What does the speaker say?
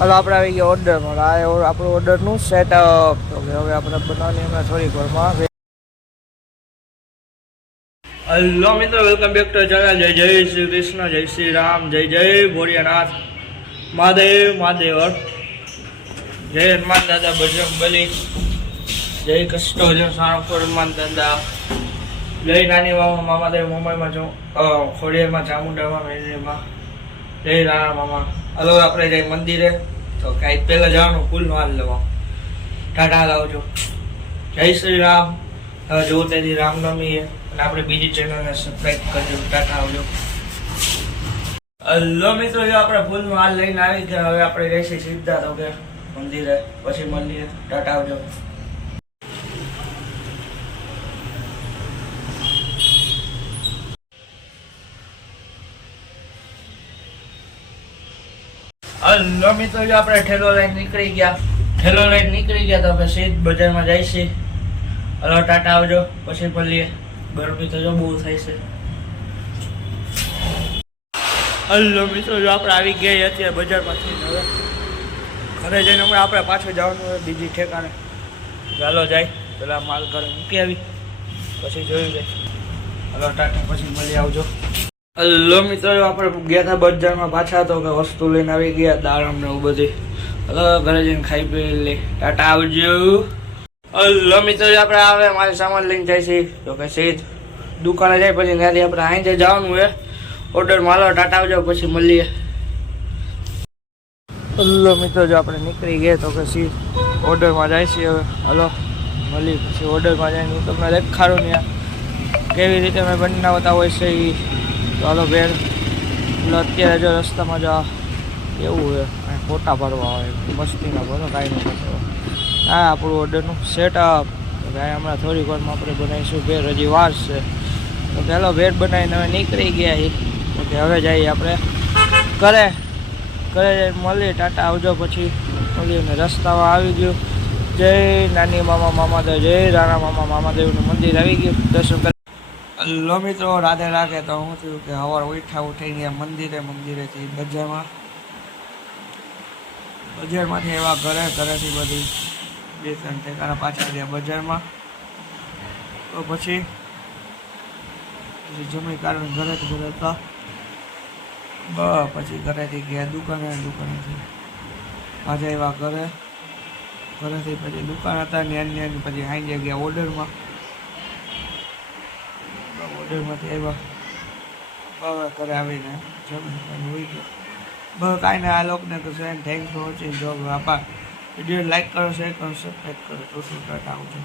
હાલો આપણે આવી ગયા ઓર્ડરમાં. આ આપણું ઓર્ડરનું સેટઅપ. તો હવે આપણે બનાવવાની હમણાં થોડીક વારમાં. હલો મિત્રો, વેલકમ બેક ટુ ચેનલ. જય જય શ્રી કૃષ્ણ, જય શ્રી રામ, જય જય ભોળિયાનાથ, મહાદેવ મહાદેવ, જય હનુમાન દાદા, બજરંગ બલી, જય કૃષ્ણ સારંગપુર હનુમાન દાદા, જય નાની મામા મામાદેવ મુંબઈમાં ખોડિયારમાં, ચામુંડામાં, મેળીમાં, જય રાણા મામા. હલો આપણે જઈ મંદિરે. તો કાંઈ પહેલાં જવાનું ફૂલ માલ લેવા. ટાટા લાવજો. જય શ્રી રામ. જો તેથી રામનવમી અને આપણે બીજી ચેનલને સબસ્ક્રાઈબ કરજો. ટાટા આવજો. હલો મિત્રો, જો આપણે ફૂલ માલ લઈને આવી ગયા. હવે આપણે જઈશું સીધા તો કે મંદિરે, પછી મળીએ. ટાટા આવજો. હલો મિત્રો, જો આપણે ઠેલો લઈને નીકળી ગયા. તો હવે સીધ બજારમાં જઈશી. હલો ટાટા આવજો. પછી મળીએ. ગરમી તો જો બહુ થાય છે. હલો મિત્રો, જો આપણે આવી ગયા અત્યારે બજારમાંથી. હવે ઘરે જઈને હમણાં આપણે પાછું જવાનું હોય બીજી ઠેકાણે. ચાલો જાય પેલા માલ ઘરે મૂકી આવી, પછી જોયું જાય. હલો ટાટા, પછી મળી આવજો. હલો મિત્રો, આપણે ગયા હતા બજારમાં પાછા. તો કે વસ્તુ લઈને આવી ગયા, દાળમ ને એવું બધી. હલો ઘરે જઈને ખાઈ પી લે. ટાટા આવજો. હલો મિત્રો, આપણે આવે મારે સામાન લઈને જાય છે. તો કે સીધ દુકાને જાય, પછી ત્યાંથી આપણે અહીં જે જવાનું હોય ઓર્ડર માલો. ટાટા આવજો, પછી મળીએ. હલો મિત્રો, જો આપણે નીકળી ગયા. તો કે સીધ ઓર્ડરમાં જાય છે. હવે હલો મળી, પછી ઓર્ડરમાં જઈને હું તમને દેખાડું ને કેવી રીતે મેં બનાવતા હોય છે એ. તો હાલો બેન, એટલે અત્યારે જો રસ્તામાં જો એવું હોય કાંઈ ફોટા પાડવા આવે મસ્તીના બોલો કાંઈ નહીં કરતો. હા આપણું ઓર્ડરનું સેટઅપ. તો કાંઈ હમણાં થોડીક વારમાં આપણે બનાવીશું ભેળ. હજી વાર છે. તો ચાલો ભેળ બનાવીને હવે નીકળી ગયા. તો હવે જઈએ આપણે ઘરે જઈને મળીએ. ટાટા આવજો, પછી મળીએ. ને રસ્તામાં આવી ગયું જય નાની મામા મામાદેવ, જય રાણા મામા મામાદેવનું મંદિર આવી ગયું. દર્શન કરી. હલો મિત્રો, રાધે રાધે. તો હું થયું કે સવાર ઉઠી ગયા મંદિરેથી બજારમાંથી એવા ઘરેથી બધી 2-3 ઠેકાણા પાછા ગયા બજારમાં. તો પછી જમી કાઢીને ઘરેથી હતા. પછી ઘરેથી ગયા દુકાનેથી પાછા એવા ઘરેથી પછી દુકાન હતા ન્યાની. પછી આઈ ગયા ઓર્ડરમાંથી આવ્યા ઘરે આવીને જમીન હોઈ ગયો. બસ કાંઈ નહીં. આ લોકોને તો સેન થેન્ક્સ ફોર વોચિંગ. જો આપા વિડીયો લાઈક કરો, શેર કરો, સબસ્ક્રાઈબ કરો. તો શું કરતા આવજો.